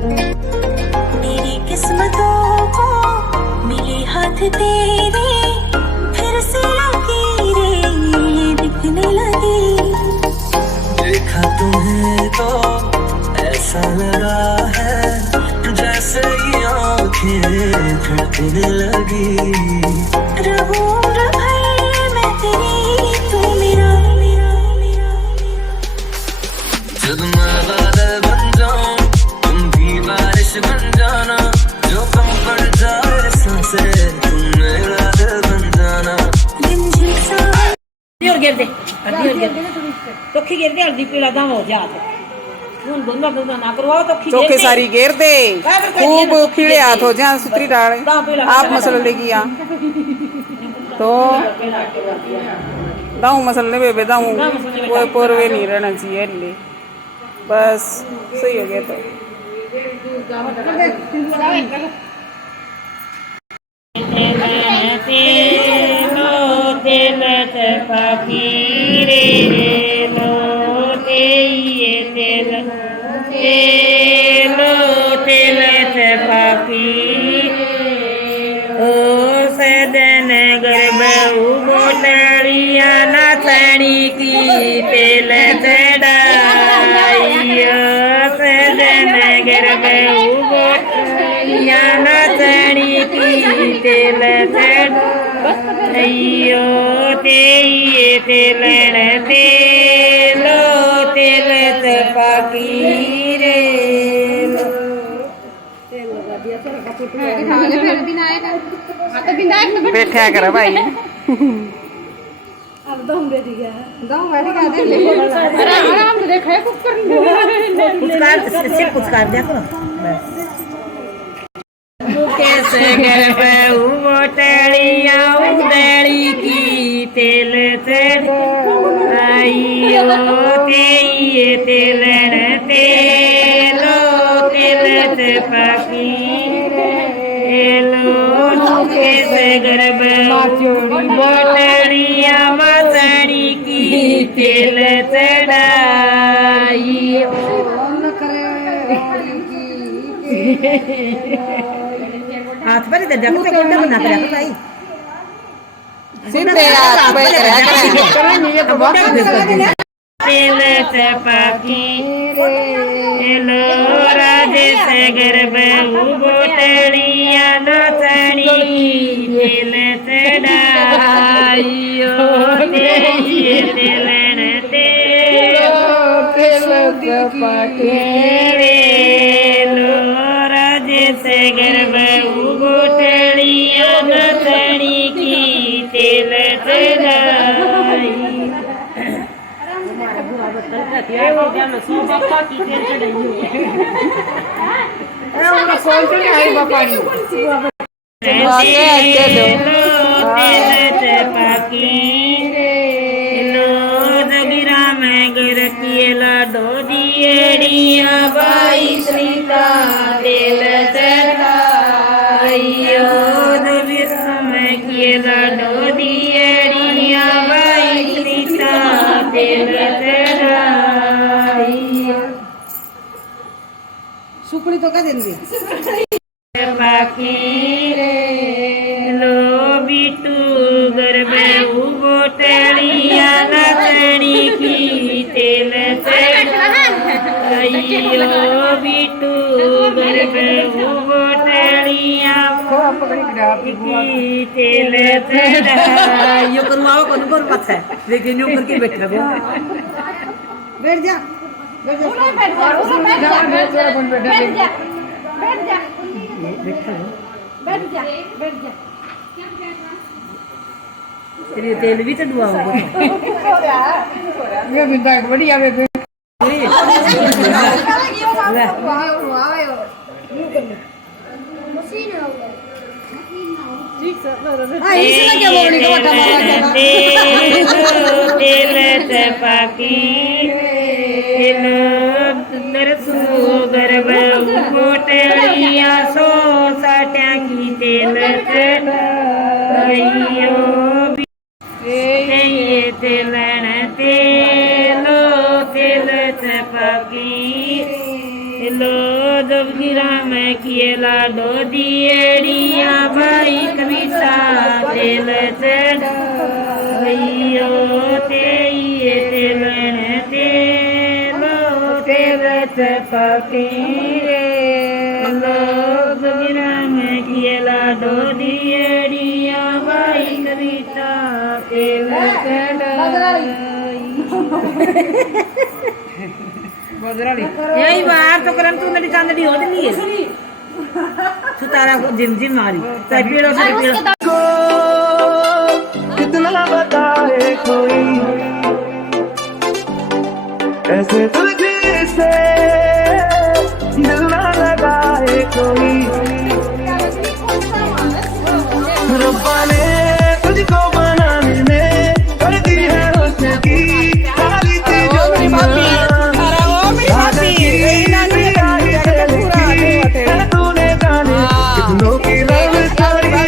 मेरी किस्मतों को मिले हाथ तेरे, फिर से लकीरें दिखने लगी। देखा तुम्हें तो ऐसा लगा है जैसे ये आँखें धड़कने लगी। रहूं भर मैं तेरी, तू मेरा मेरा मेरा। जब मैं बादल बन जाऊं तुम भी बारिश बन जाना, जो कम पड़ जाए सांसें तुम मेरा दिल बन जाना। और गिर दे, और गिर दे, तो खी गिर दे, हल्दी पीला दाम हो जाता। गुंदा गुंदा ना करवाओ तो खी चौके सारी घेर दे, खूब पीले हाथ हो जाए सुतरी डाले। आप मसल लेगी यहाँ तो दाऊ मसल ले बेबे, दाऊ वो पोरवे नहीं रहना चाहिए ले, बस सही हो गया तो। सदन गर्भऊ मोटरिया नाचणी की तेल चढ़ाइयो, सदन गर्भऊ मोटरिया नाचणी की तेल चढ़ाइयो। तेये तेलन तेलो तेल चपाकी रे। बैठा कर भाई, अब दम बैठ गया, दम बैठ गया, देख ले आराम से देखा है, कुछ पुचकार देखो बस। कैसे गर्भऊ मोटरिया उदड़ी की तेल चढ़ाइयो, तेये तेलन तेलो तेल चपाकी कैसे गर्भऊ मोटरिया माचड़ी की तेल चढ़ाइयो। हाथ पर इधर देखो तो गोंडा बना कर रखो भाई, सीधे हाथ पे तेल चपाकी एलो राजे से गर्भऊ मोटरिया नाचणी तेल चढ़ाइयो, तेये तेलन तेलो तेल चपाकी एलो राजे से गर्भऊ मोटरिया नाचणी की तेल चढ़ाइयो। बाई सीता तेल चढ़ाइयो, में किएला डोदियड़िया बाई सीता तेल चढ़ाइयो। सुपड़ी तो क्या देंगे बाकी लो बिटू गर्भऊ मोटरिया नाचणी की तेल चढ़ाइयो, बिटू गर्भऊ मोटरिया की तेल चढ़ाइयो। करवाओ कौन कर पता है, लेकिन यूं करके बैठा वो बैठ जा, बैठ जा, बैठ जा, बैठ जा, बैठ जा। तेरे तेल भी तो डुआ होगा। ये बिंदा बढ़िया बेबे। तेल चपाकी गर्भऊ मोटरिया सो साट्या की तेल चढ़ाइयो, तेलन तेलो तेल चपाकी लो जब गिरा मैं किए लाडो दिएड़िया भाई कविता तेल चढ़ो ते ये तेल तेलो तेल चपाती रे लो जब गिरा मैं किए लाडो दिएड़िया भाई कविता तेल चढ़ो यही बात तो करम तू नडी चांदनी हो नहीं है सुतारा को जिम जिम मारी चाहे पेड़ों से पेड़ों कितना बताए कोई ऐसे तुझे से दिल ना लगाए कोई रब्बा ने तुझको बनाने में कर दी है हुस्न की सारी चीजों की तूने जाने कितनों की लव स्टोरियां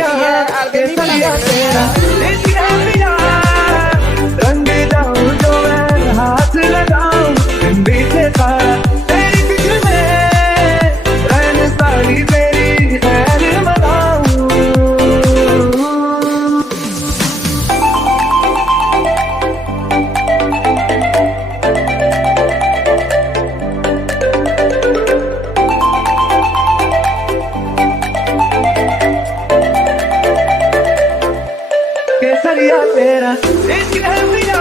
रंग जाऊं जो मैं हाथ लगाऊं से सारा तेरी फिक्र में रहने सारी तेरी खैर मनाऊं केसरिया तेरा इश्क है पिया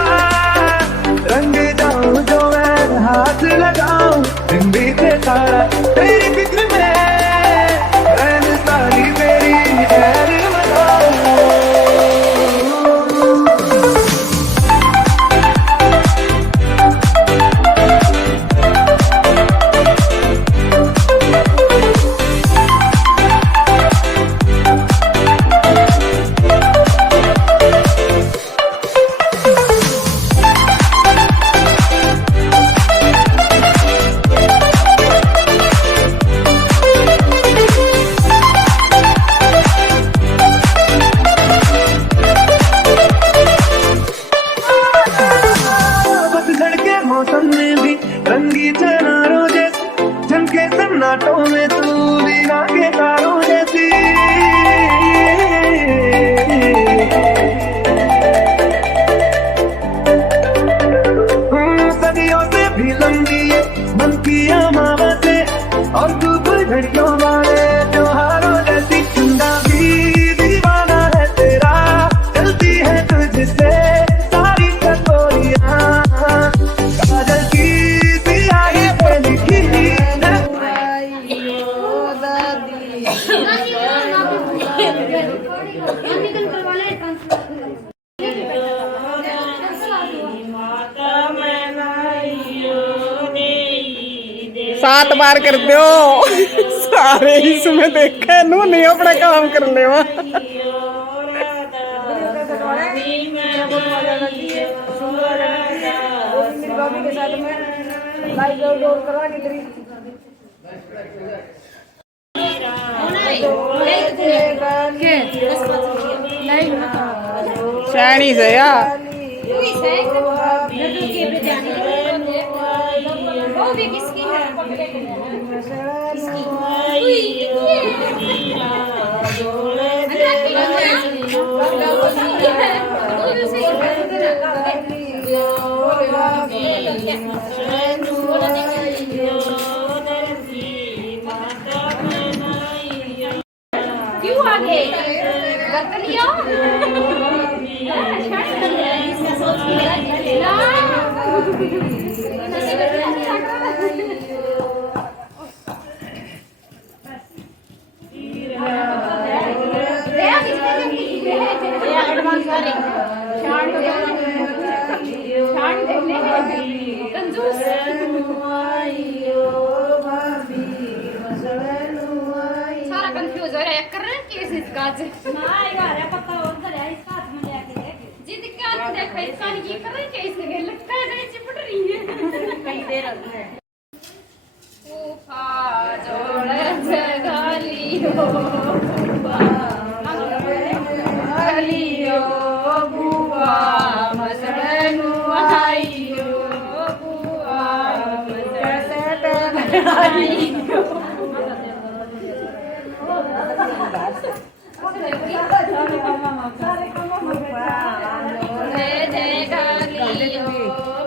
रंग जाऊं जो मैं हाथ लगाऊं दिन बीते सारा तेरी फिक्र में रहने सारी तेरी खैर मनाऊं मौसम में भी रंगी चनारों जैसी झमके सन्नाटों में तू वीरा के तारों जैसी सदियों से भी लंबी है मन की अमावस्या और धूप घड़ियों वाले त्योहारों जैसी चंदा भी दीवाना है तेरा चलती है तुझसे सारी चकोरियां काजल की सियाही पे लिखी सात बार कर दो सारे इसमें देखे नू नहीं अपना काम कर ले शैनी से यार वो भी किसकी है क्यों आगे बर्तनिया सारा कंफ्यूज हो रहा है कर रहे हैं केस इसका ना यार पता और कर है इसका हाथ में लेके जिद का देखो इसका ये कर रहे हैं केस के लगता है जैसे चिपट रही है कहीं देर है उफा जोड़ जगालियो गालियो बुआ मसरनु आइयो बुआ मसरनु जोड़े जगालियो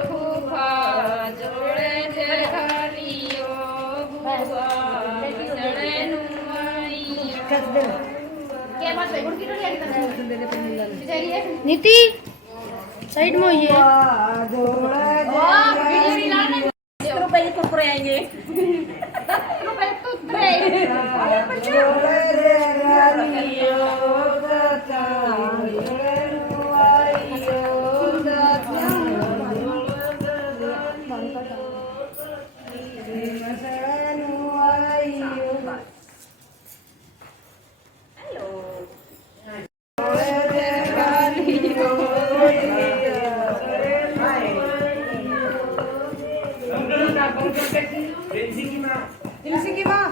फूफा जोड़े जगालियो फूफा जड़े नुआई क्या बात है गुड़की टोली आगे नीति साइड में होइए वीडियो नहीं लाने रुपए तो पूरे आएंगे रुपए तो दे तुलसी की माँ